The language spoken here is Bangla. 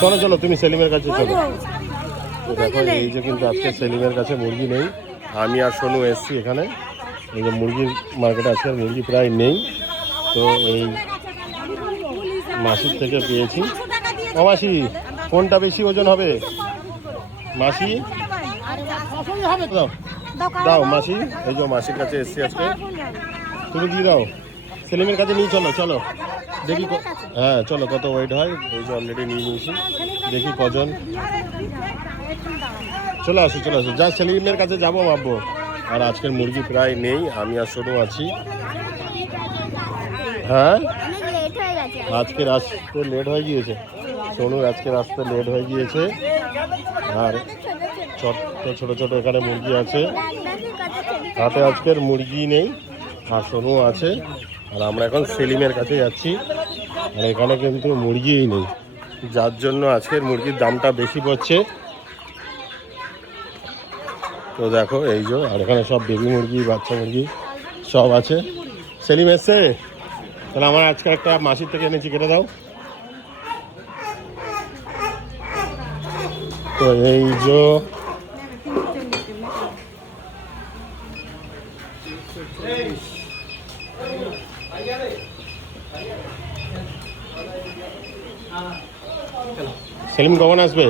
চলো চলো তুমি সেলিমের কাছে চলো। দেখো এই যে কিন্তু আজকে সেলিমের কাছে মুরগি নেই, আমি আর সোনু এসছি এখানে। এই যে মুরগির মার্কেটে আজকে মুরগি প্রায় নেই, তো এই মাসির থেকে পেয়েছি। ও মাসি, কোনটা বেশি ওজন হবে? মাসি দাও দাও মাসি, এই যে মাসির কাছে এসছি আজকে, তুমি দিয়ে দাও। সেলিমের কাছে নিয়ে চলো চলো দেখি হ্যাঁ চলো কত ওয়েট হয়। এই যে অলরেডি নিয়ে নিয়েছি, দেখি কজন। চলে আসো চলে আসো, যা সেলিমের কাছে যাবো ভাববো। আর আজকের মুরগি প্রায় নেই, আমি আর সোনু আছি। হ্যাঁ আজকের আসতে লেট হয়ে গিয়েছে, সোনুর আজকের আসতে লেট হয়ে গিয়েছে। আর ছোট ছোট এখানে মুরগি আছে, হাতে আজকের মুরগি নেই, আর সোনু আছে। আর আমরা এখন সেলিমের কাছে যাচ্ছি, আর এখানে কিন্তু মুরগিই নেই, যার জন্য আজকের মুরগির দামটা বেশি পড়ছে। তো দেখো এই যে, আর এখানে সব বেবি মুরগি বাচ্চা মুরগি সব আছে। সেলিম এসছে, তাহলে আমার আজকে একটা মাসির থেকে এনেছি, কেটে দাও। তো এই যে সেলিম কখন আসবে?